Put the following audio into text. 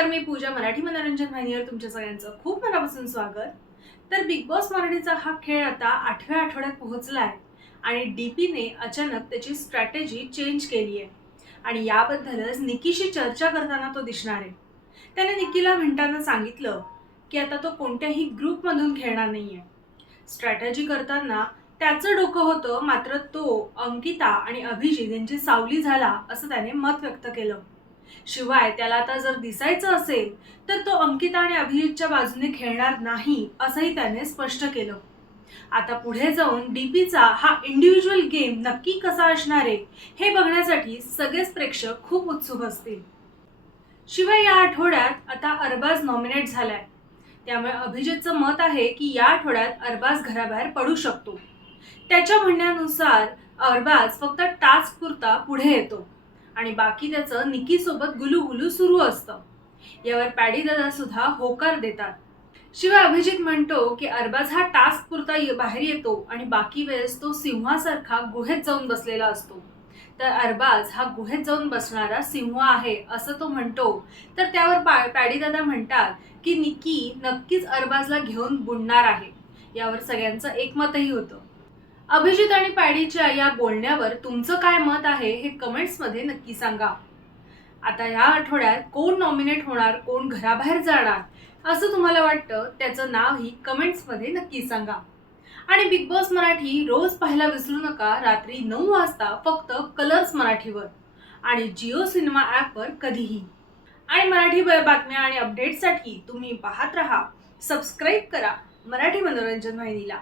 नमस्कार मी पूजा मराठी मनोरंजन वाहिनीवर तुमच्या सगळ्यांचं खूप मनापासून स्वागत. तर बिग बॉस मराठीचा हा खेळ आता आठव्या आठवड्यात पोहोचला आहे आणि डीपीने अचानक त्याची स्ट्रॅटेजी चेंज केली आहे आणि याबद्दलच निकीशी चर्चा करताना तो दिसणार आहे. त्याने निकीला म्हणताना सांगितलं की आता तो कोणत्याही ग्रुपमधून खेळणार नाहीये. स्ट्रॅटेजी करताना त्याचं डोकं होतं मात्र तो अंकिता आणि अभिजित यांची सावली झाला असं त्याने मत व्यक्त केलं. शिवाय त्याला आता जर दिसायचं असेल तर तो अंकिता आणि अभिजितच्या बाजूने खेळणार नाही असंही त्याने स्पष्ट केलं. आता पुढे जाऊन डीपीचा हा इंडिव्हिज्युअल गेम नक्की कसा असणार आहे हे बघण्यासाठी सगळेच प्रेक्षक खूप उत्सुक असतील. शिवाय या आठवड्यात आता अरबाज नॉमिनेट झालाय. त्यामुळे अभिजितचं मत आहे की या आठवड्यात अरबाज घराबाहेर पडू शकतो. त्याच्या म्हणण्यानुसार अरबाज फक्त टास्क पुरता पुढे येतो. आणि बाकी त्याचं निकी सोबत गुलुगुलू सुरू असतं. यावर पॅडी दादा सुद्धा होकार देतात. शिवाय अभिजित म्हणतो की अरबाज हा टास्क पुरता बाहेर येतो आणि बाकी वेळेस तो सिंहासारखा गुहेत जाऊन बसलेला असतो. तर अरबाज हा गुहेत जाऊन बसणारा सिंह आहे असं तो म्हणतो. तर त्यावर पा पॅडीदादा म्हणतात की निकी नक्कीच अरबाजला घेऊन बुडणार आहे. यावर सगळ्यांचं एकमतही होतं. अभिजित आणि पॅडीच्या या बोलण्यावर तुमचं काय मत आहे हे कमेंट्समध्ये नक्की सांगा. आता या आठवड्यात कोण नॉमिनेट होणार कोण घराबाहेर जाणार असं तुम्हाला वाटतं त्याचं नावही कमेंट्समध्ये नक्की सांगा. आणि बिग बॉस मराठी रोज पाहायला विसरू नका रात्री नऊ वाजता फक्त कलर्स मराठीवर आणि जिओ सिनेमा ॲपवर कधीही. आणि मराठी बातम्या आणि अपडेट्ससाठी तुम्ही पाहत राहा सबस्क्राईब करा मराठी मनोरंजन वाहिनीला.